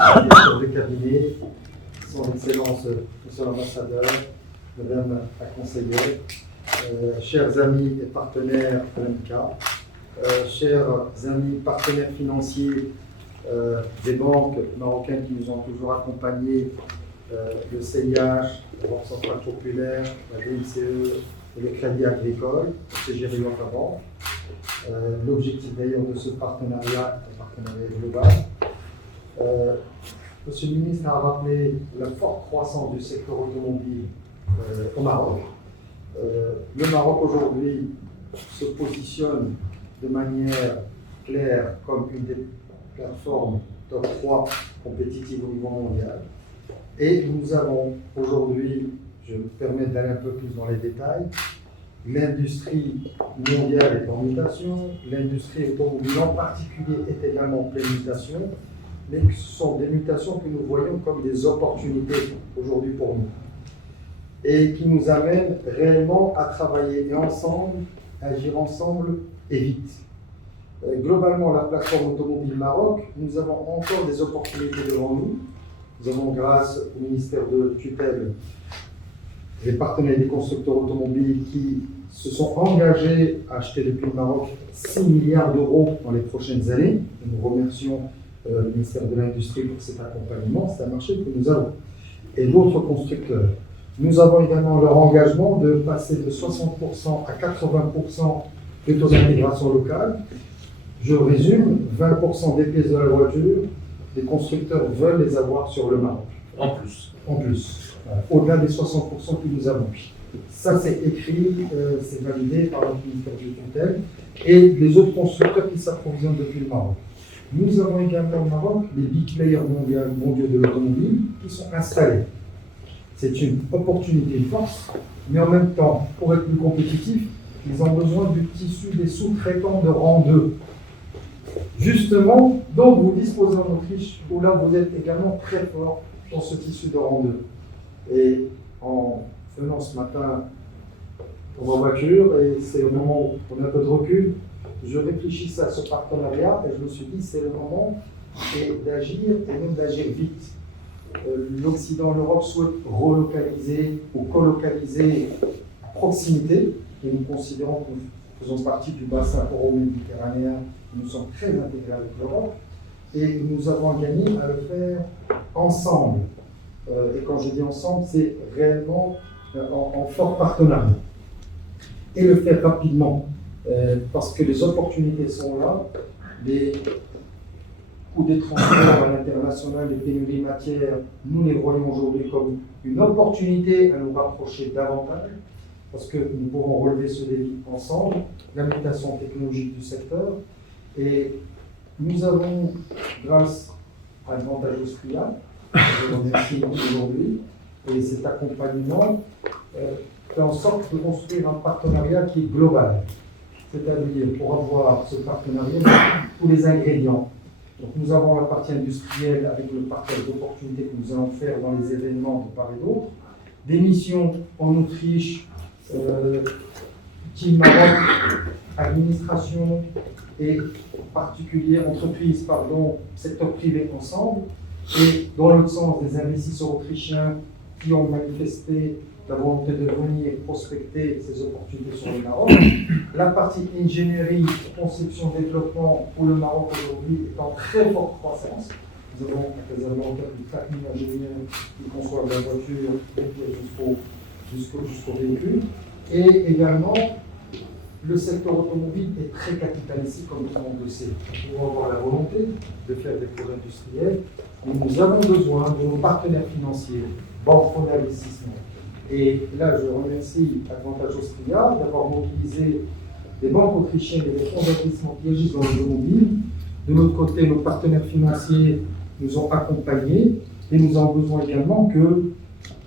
directeur de cabinet, son Excellence, Monsieur l'Ambassadeur, Madame la conseillère, chers amis et partenaires de l'AMCA, chers amis partenaires financiers des banques marocaines qui nous ont toujours accompagnés, le CIH, la Banque Centrale Populaire, la BICE et le Crédit Agricole, le CGRI avant. L'objectif d'ailleurs de ce partenariat est un partenariat global. Monsieur le ministre a rappelé la forte croissance du secteur automobile au Maroc. Le Maroc aujourd'hui se positionne de manière claire comme une des plateformes top 3 compétitives au niveau mondial. Et nous avons aujourd'hui, je me permets d'aller un peu plus dans les détails, l'industrie mondiale est en mutation, l'industrie automobile en particulier est également en pleine mutation, mais ce sont des mutations que nous voyons comme des opportunités aujourd'hui pour nous et qui nous amènent réellement à travailler ensemble, agir ensemble et vite. Globalement, la plateforme automobile Maroc, nous avons encore des opportunités devant nous. Nous avons, grâce au ministère de tutelle, les partenaires des constructeurs automobiles qui se sont engagés à acheter depuis le Maroc 6 milliards d'euros dans les prochaines années. Nous remercions le ministère de l'Industrie pour cet accompagnement. C'est un marché que nous avons. Et d'autres constructeurs. Nous avons également leur engagement de passer de 60% à 80% de taux d'intégration locale. Je résume, 20% des pièces de la voiture, les constructeurs veulent les avoir sur le Maroc. En plus. En plus. Au-delà des 60% que nous avons. Ça, c'est écrit, c'est validé par le ministère de tutelle et les autres constructeurs qui s'approvisionnent depuis le Maroc. Nous avons également au Maroc les big players mondiaux de l'automobile qui sont installés. C'est une opportunité, une force, mais en même temps, pour être plus compétitifs, ils ont besoin du tissu des sous-traitants de rang 2. Justement, donc vous disposez en Autriche, où là vous êtes également très fort dans ce tissu de rang 2. Et en venant ce matin dans ma voiture, et c'est le moment où on a un peu de recul, je réfléchissais à ce partenariat et je me suis dit c'est le moment d'agir et même d'agir vite. L'Occident, l'Europe souhaite relocaliser ou colocaliser à proximité et nous considérons que nous faisons partie du bassin euro-méditerranéen, nous sommes très intégrés avec l'Europe et nous avons gagné à le faire ensemble. Et quand je dis ensemble, c'est réellement en fort partenariat. Et le faire rapidement, parce que les opportunités sont là, les coûts des transports à l'international, les pénuries matières, nous les voyons aujourd'hui comme une opportunité à nous rapprocher davantage, parce que nous pourrons relever ce défi ensemble, la mutation technologique du secteur, et nous avons, grâce à l'Avantage Austria, je remercie aujourd'hui, et cet accompagnement fait en sorte de construire un partenariat qui est global. C'est-à-dire, pour avoir ce partenariat, tous les ingrédients. Donc, nous avons la partie industrielle avec le partage d'opportunités que nous allons faire dans les événements de part et d'autre. Des missions en Autriche, Team Maroc, administration et particulier, entreprise, secteur privé ensemble. Et dans l'autre sens, des investisseurs autrichiens qui ont manifesté la volonté de venir prospecter ces opportunités sur le Maroc. La partie ingénierie, conception, développement pour le Maroc aujourd'hui est en très forte croissance. Nous avons à Casablanca plus de 4 000 ingénieurs qui conçoivent la voiture jusqu'au véhicule. Et également, le secteur automobile est très capitalistique, comme tout le monde le sait. Nous pouvons avoir la volonté de faire des projets industriels, mais nous avons besoin de nos partenaires financiers, banques, fonds d'investissement. Et là, je remercie Avantage Austria d'avoir mobilisé les banques autrichiennes et les fonds d'investissement qui agissent dans l'automobile. De l'autre côté, nos partenaires financiers nous ont accompagnés et nous avons besoin également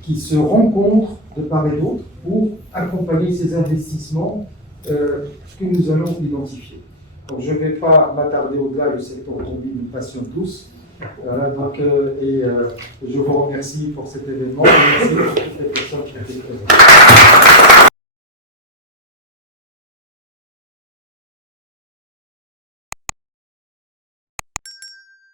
qu'ils se rencontrent de part et d'autre pour accompagner ces investissements que nous allons identifier. Donc, je ne vais pas m'attarder au-delà, le secteur automobile nous passionne tous. Voilà, donc, je vous remercie pour cet événement et merci pour toutes les personnes qui ont été présentes.